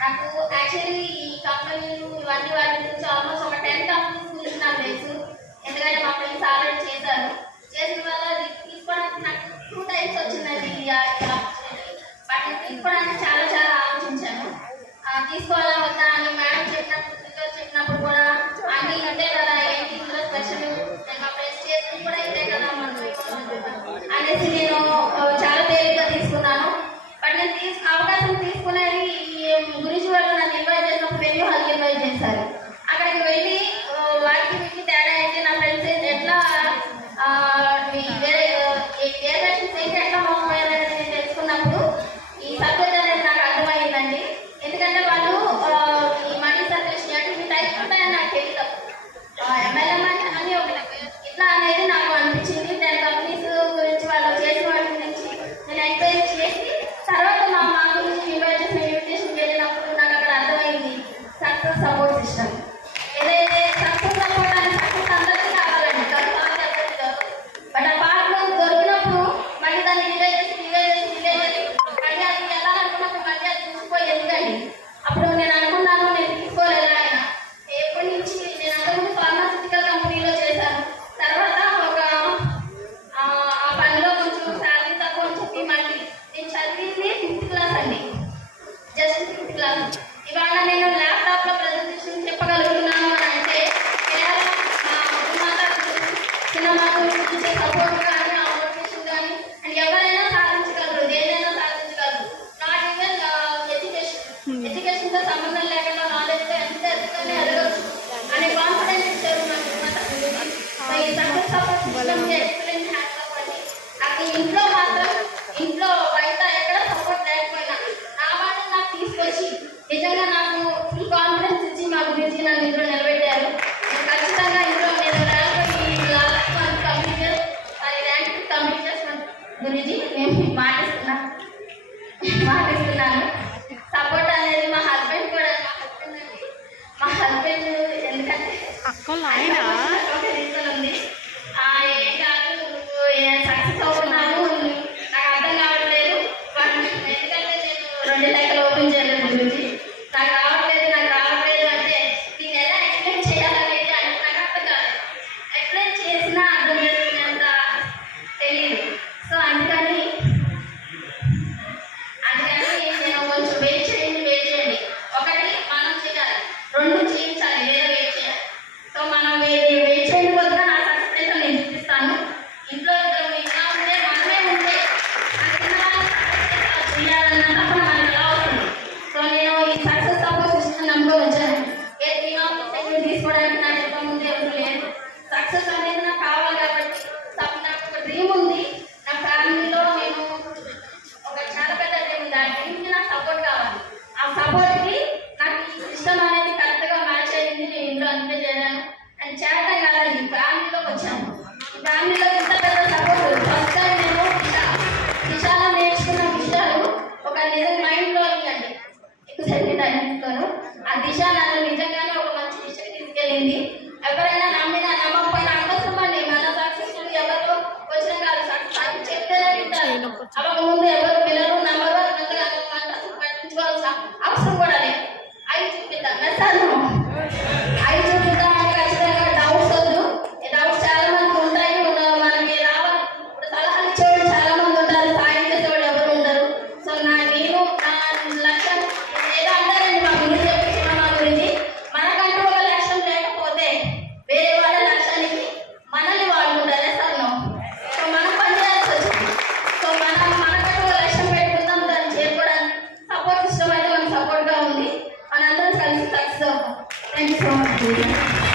నాకు యాక్చువల్లీ ఈ కంపెనీలు ఇవన్నీ వాటి గురించి ఆల్మోస్ట్ ఒక 10 కంపెనీస్ గురించి నాకు తెలుసు. ఎందుకంటే మా ఫ్రెండ్స్ ఆల్రెడీ చేశారు. చేసిన వల్ల తీసుకోవడానికి నాకు 2 టైమ్స్ వచ్చిందండి ఈ ఆపర్చునిటీ. బట్ తీసుకోవడానికి చాలా చాలా ఆలోచించాను. తీసుకోవాలా వద్దా అని మేడం చెప్పినప్పుడు కూడా అన్నీ ఇంతే కదా, ఏంటి ఇందులో స్పెషల్, నేను మా ఫ్రెండ్స్ చేసింది కూడా ఇంతే కదా అనేసి నేను చాలా తేలిగ్గా తీసుకున్నాను. బట్ నేను అవకాశం తీసుకునేది గురించి వాళ్ళు నన్ను ఇన్వైట్ చేసినప్పుడు వెన్యూ హాల్కి ఇన్వైట్ చేశారు. అక్కడికి వెళ్ళి వాటికి వీటికి తేడా అయితే నా ఫ్రెండ్స్ ఎట్లా వేరే ఏ సెక్షన్స్ ఏంటి ఎట్లా మోసపోయారనేది నేను తెలుసుకున్నప్పుడు ఈ సబ్జెక్ట్ అనేది నాకు అర్థమైందండి. ఎందుకంటే వాళ్ళు ఈ మనీ సర్క్యులేషన్ అంటే ఇవి టైప్స్ ఉంటాయని నాకు తెలియదు. MLM అని ఇట్లా అనేది నాకు అనిపించింది. 10 కంపెనీస్ గురించి వాళ్ళు చేసిన వాటి గురించి నేను ఎంక్వైరీ చేసి తర్వాత మా గురించి ఇన్విటేషన్ వెళ్ళినప్పుడు నాకు అక్కడ అర్థమైంది సక్సెస్ సపోర్ట్ సిస్టమ్. ఏదైతే సక్సెస్ సపోర్ట్ అని సక్సెస్ అందరికీ కావాలండి, బట్ ఆ పార్ట్లో దొరికినప్పుడు మళ్ళీ దాన్ని డిలే చేసి మళ్ళీ అది వెళ్ళాలనుకున్నప్పుడు మళ్ళీ అది చూసిపోయేది. కానీ అప్పుడు నేను అనుకున్నాను నేను తీసుకోలేదు. ఆయన ఎప్పటి నుంచి నేను అంతకుముందు ఫార్మాసిటికల్ కంపెనీలో చేశాను. తర్వాత ఒక ఆ పనిలో కొంచెం శాలరీ తక్కువ అని చెప్పి మళ్ళీ నేను చదివింది 5th క్లాస్ అండి, జస్ట్ 5th క్లాస్. ఇవాళ నేను ల్యాప్టాప్లో ప్రజెంటేషన్ చెప్పగలుగుతున్నాను అని అంటే కేవలం సినిమా గురించి ఇచ్చే సపోర్ట్ కానీ ఆ మోటివేషన్ కానీ అండ్ ఎవరైనా సాధించగలరు, దేనైనా సాధించగలరు. నాట్ ఈవెన్ ఎడ్యుకేషన్తో సంబంధం లేకుండా నాలెడ్జ్తో ఎంత ఎదుగుతానే ఎదగచ్చు అనే కాన్ఫిడెన్స్ ఇచ్చారు నాకు. ఈ సక్సెస్ సపోర్ట్ సిస్టమ్కి ఎక్స్పీరియన్స్ హ్యాండ్స్ అప్ అండి. నాకు ఇంట్లో మాత్రం ఇంట్లో బయట ఎక్కడ సపోర్ట్ లేకపోయినా నా వాటిని నాకు తీసుకొచ్చి నిజంగా నాకు ఫుల్ కాన్ఫిడెన్స్ ఇచ్చి మా గురించి నన్ను ఇంట్లో నిలబెట్టారు. ఖచ్చితంగా ఇంట్లో నేను ర్యాంక్ కంప్లీట్ చేసిన గురించి నేను మాటిస్తున్నాను. సపోర్ట్ అనేది మా హస్బెండ్ కూడా, మా హస్బెండ్ ఎందుకంటే రీజన్ ఉంది. ఏం కాదు సక్సెస్ అవుతున్నాను నాకు అర్థం కావట్లేదు. ఎందుకంటే నేను 2 లెక్కలు ఓపెన్ చేయలేదు గురించి నాకు రావట్లేదు అంటే దీన్ని ఎలా ఎక్స్ప్లెయిన్ చేయాలనేది అంటే నాకు అర్థం కాదు. ఎక్స్ప్లెయిన్ చేసినా అర్థం చేసుకునేంత తెలియదు. సో అందుకని నేను కొంచెం వెయిట్ చేయండి. ఒకటి మనం చేయాలి, 2 చేయించాలి లేదా వెయిట్ చేయాలి. సో మనం వెయిట్ చేయడం వల్ల నా సక్సెస్ అయితే నేను చూపిస్తాను. ఇంట్లో ఇద్దరు ఇంకా ఉంటే మనమే ఉంటే చేయాలన్నప్పుడు మనకి ఎలా అవుతుంది. సో నేను ఈ సక్సెస్ సపోర్ట్ సిస్టమ్ నమ్ముకొని వచ్చాను. తీసుకోవడానికి నాకు ఎంత ముందు ఎవరు లేదు. సక్సెస్ అనేది నాకు కావాలి కాబట్టి నాకు ఒక డ్రీమ్ ఉంది. నా ఫ్యామిలీలో నేను ఒక చాలా పెద్ద డ్రీమ్ ఉంది. ఆ డ్రీమ్కి నాకు సపోర్ట్ కావాలి. ఆ సపోర్ట్కి నాకు ఈ సిస్టమ్ అనేది కరెక్ట్గా మ్యాచ్ అయ్యింది. నేను ఇంట్లో అంతే చేశాను అండ్ చేయడం కాదండి, ఫ్యామిలీలోకి వచ్చాను. ఫ్యామిలీలో ఇంత పెద్ద సపోర్ట్ ఫస్ట్ టైం నేను దిశాలో నేర్చుకున్న విషయాలు ఒక నిజం మైండ్లో అండి ఎక్కువ తీసుకోను. ఆ దిశ నన్ను నిజంగానే ఒక మంచి దిశకి తీసుకెళ్ళింది. ఎవరైనా నమ్మినా నమ్మకపోయినా అనవసరం అండి. మన సక్సెస్ఫుల్ ఎవరు వచ్చిన కాదు, సక్సెస్ చెప్తేనే వింటారు. అవ్వక ముందు ఎవరు వినరు, నమ్మరు, పట్టించుకోవాల్సిన అవసరం కూడా లేదు. అవి చూపిద్దాం అవి చూపిద్దాం అంటే ఖచ్చితంగా డౌట్స్ వద్దు. డౌట్స్ చాలా మంది ఉంటాయి, మనకి రావాలి. ఇప్పుడు సలహాలు ఇచ్చేవాళ్ళు చాలా మంది ఉంటారు, సాయం చేసేవాళ్ళు ఎవరు ఉండరు. సో నా లక్ష్యం ఏదో అంటారండి మా గురించి చెప్తున్నా. మా గురించి మనకంటూ ఒక లక్ష్యం లేకపోతే వేరే వాళ్ళ లక్ష్యానికి మనల్ని వాడుకుంటారే సార్. సో మనం పనిచేయాల్సి వచ్చింది. సో మనకంటూ ఒక లక్ష్యం పెట్టుకుందాం, దాన్ని చేరుకోవడానికి సపోర్ట్ సిస్టమ్ అయితే మనకు సపోర్ట్గా ఉంది. మనందరం కలిసి సక్సెస్ అవుతాం. Thank you so much.